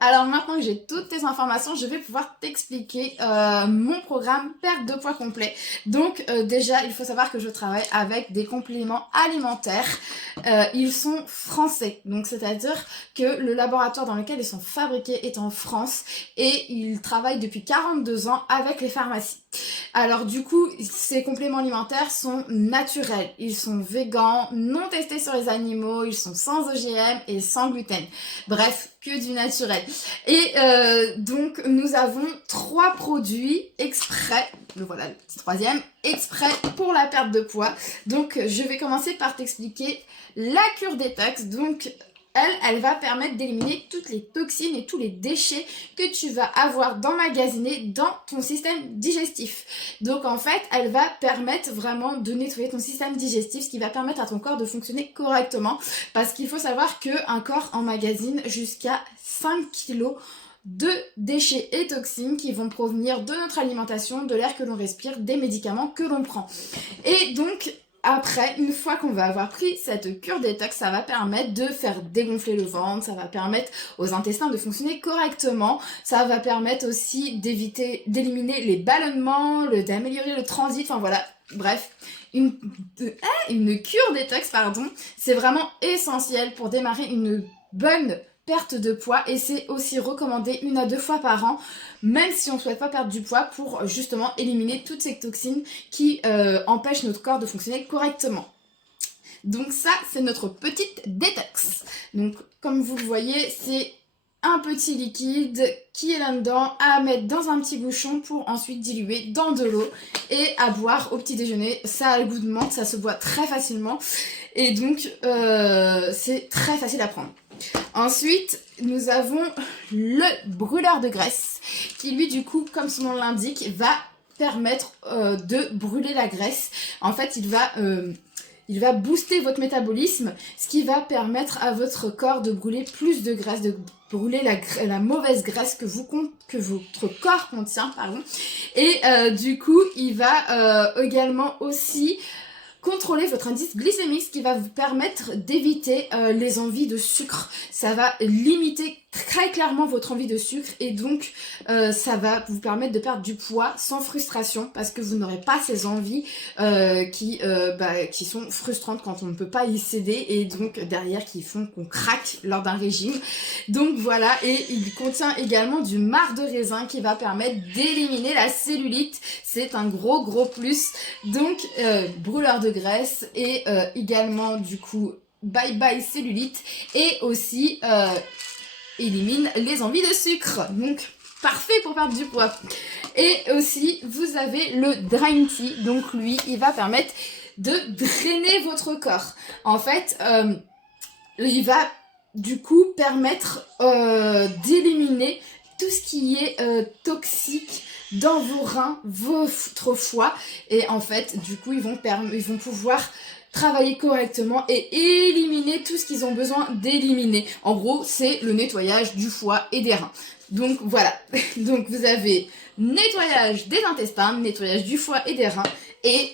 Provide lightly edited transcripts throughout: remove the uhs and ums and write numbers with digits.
Alors maintenant que j'ai toutes tes informations, je vais pouvoir t'expliquer mon programme perte de poids complet. Donc déjà, il faut savoir que je travaille avec des compléments alimentaires. Ils sont français, donc c'est-à-dire que le laboratoire dans lequel ils sont fabriqués est en France et ils travaillent depuis 42 ans avec les pharmacies. Alors du coup, ces compléments alimentaires sont naturels, ils sont végans, non testés sur les animaux, ils sont sans OGM et sans gluten. Bref, que du naturel. Et donc nous avons 3 produits exprès, le voilà le petit troisième, exprès pour la perte de poids. Donc je vais commencer par t'expliquer la cure détox. Donc elle va permettre d'éliminer toutes les toxines et tous les déchets que tu vas avoir d'emmagasiner dans ton système digestif. Donc en fait, elle va permettre vraiment de nettoyer ton système digestif, ce qui va permettre à ton corps de fonctionner correctement. Parce qu'il faut savoir qu'un corps emmagasine jusqu'à 5 kilos de déchets et toxines qui vont provenir de notre alimentation, de l'air que l'on respire, des médicaments que l'on prend. Et donc, après, une fois qu'on va avoir pris cette cure détox, ça va permettre de faire dégonfler le ventre, ça va permettre aux intestins de fonctionner correctement, ça va permettre aussi d'éliminer les ballonnements, d'améliorer le transit, enfin voilà, bref. Une cure détox, c'est vraiment essentiel pour démarrer une bonne perte de poids et c'est aussi recommandé 1 à 2 fois par an, même si on ne souhaite pas perdre du poids, pour justement éliminer toutes ces toxines qui empêchent notre corps de fonctionner correctement. Donc ça, c'est notre petite détox. Donc comme vous le voyez, c'est un petit liquide qui est là-dedans à mettre dans un petit bouchon pour ensuite diluer dans de l'eau et à boire au petit déjeuner. Ça a le goût de menthe, ça se boit très facilement et donc c'est très facile à prendre. Ensuite, nous avons le brûleur de graisse qui lui du coup, comme son nom l'indique, va permettre de brûler la graisse. En fait, il va booster votre métabolisme, ce qui va permettre à votre corps de brûler plus de graisse, de brûler la mauvaise graisse que votre corps contient, Et du coup, il va également aussi contrôler votre indice glycémique, ce qui va vous permettre d'éviter les envies de sucre. Ça va limiter très clairement votre envie de sucre et donc ça va vous permettre de perdre du poids sans frustration parce que vous n'aurez pas ces envies qui sont frustrantes quand on ne peut pas y céder et donc derrière qui font qu'on craque lors d'un régime. Donc voilà, et il contient également du marc de raisin qui va permettre d'éliminer la cellulite. C'est un gros plus. Donc brûleur de graisse et également du coup bye bye cellulite et aussi élimine les envies de sucre. Donc parfait pour perdre du poids. Et aussi vous avez le Drain Tea. Donc lui il va permettre de drainer votre corps. En fait il va du coup permettre d'éliminer tout ce qui est toxique dans vos reins, votre foie, et en fait du coup ils vont pouvoir travailler correctement et éliminer tout ce qu'ils ont besoin d'éliminer. En gros, c'est le nettoyage du foie et des reins. Donc voilà, donc vous avez nettoyage des intestins, nettoyage du foie et des reins et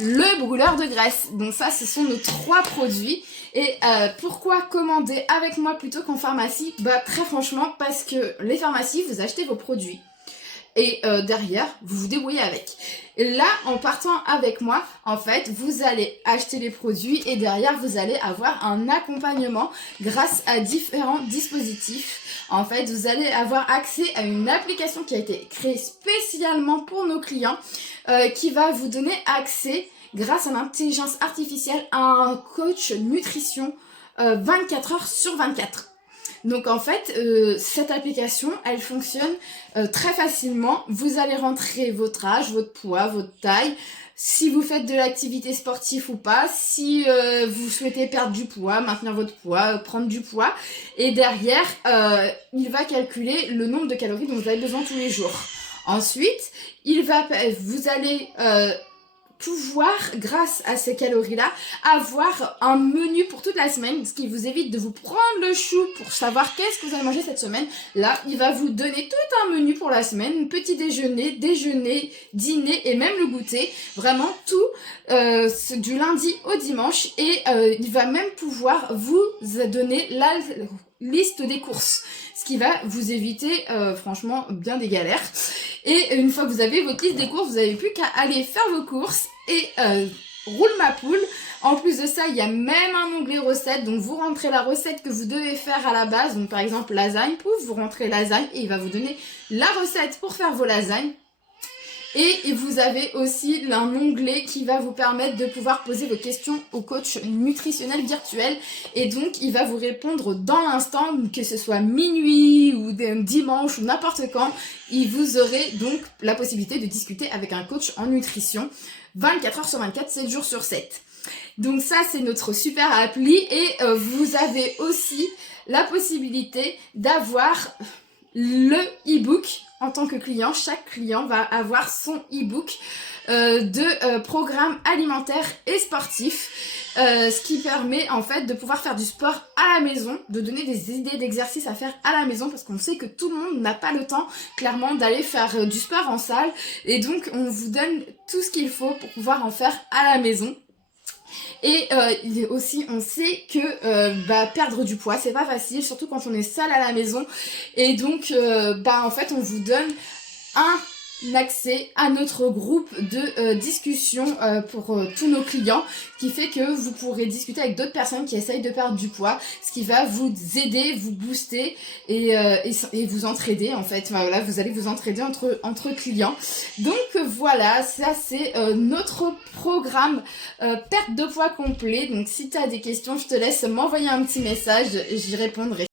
le brûleur de graisse. Donc ça, ce sont nos 3 produits. Et pourquoi commander avec moi plutôt qu'en pharmacie? Bah très franchement, parce que les pharmacies, vous achetez vos produits et derrière, vous vous débrouillez avec. Et là, en partant avec moi, en fait, vous allez acheter les produits et derrière, vous allez avoir un accompagnement grâce à différents dispositifs. En fait, vous allez avoir accès à une application qui a été créée spécialement pour nos clients qui va vous donner accès, grâce à l'intelligence artificielle, à un coach nutrition 24 heures sur 24. Donc en fait, cette application, elle fonctionne très facilement. Vous allez rentrer votre âge, votre poids, votre taille, si vous faites de l'activité sportive ou pas, si vous souhaitez perdre du poids, maintenir votre poids, prendre du poids. Et derrière, il va calculer le nombre de calories dont vous avez besoin tous les jours. Ensuite, vous allez pouvoir, grâce à ces calories-là, avoir un menu pour toute la semaine, ce qui vous évite de vous prendre le chou pour savoir qu'est-ce que vous allez manger cette semaine. Là, il va vous donner tout un menu pour la semaine, petit déjeuner, dîner et même le goûter. Vraiment tout du lundi au dimanche et il va même pouvoir vous donner liste des courses, ce qui va vous éviter franchement bien des galères. Et une fois que vous avez votre liste des courses, vous n'avez plus qu'à aller faire vos courses et roule ma poule. En plus de ça, il y a même un onglet recettes, donc vous rentrez la recette que vous devez faire à la base, donc par exemple lasagne, pouf, vous rentrez lasagne et il va vous donner la recette pour faire vos lasagnes. Et vous avez aussi un onglet qui va vous permettre de pouvoir poser vos questions au coach nutritionnel virtuel. Et donc, il va vous répondre dans l'instant, que ce soit minuit ou dimanche ou n'importe quand. Vous aurez donc la possibilité de discuter avec un coach en nutrition 24 heures sur 24, 7 jours sur 7. Donc ça, c'est notre super appli. Et vous avez aussi la possibilité d'avoir le e-book en tant que client. Chaque client va avoir son e-book de programmes alimentaires et sportifs, ce qui permet en fait de pouvoir faire du sport à la maison, de donner des idées d'exercices à faire à la maison, parce qu'on sait que tout le monde n'a pas le temps clairement d'aller faire du sport en salle, et donc on vous donne tout ce qu'il faut pour pouvoir en faire à la maison. Et aussi on sait que perdre du poids c'est pas facile, surtout quand on est seul à la maison, et donc en fait on vous donne un accès à notre groupe de discussion pour tous nos clients, qui fait que vous pourrez discuter avec d'autres personnes qui essayent de perdre du poids, ce qui va vous aider, vous booster et vous entraider en fait. Voilà, vous allez vous entraider entre clients. Donc voilà, ça c'est notre programme perte de poids complet. Donc si tu as des questions, je te laisse m'envoyer un petit message, j'y répondrai.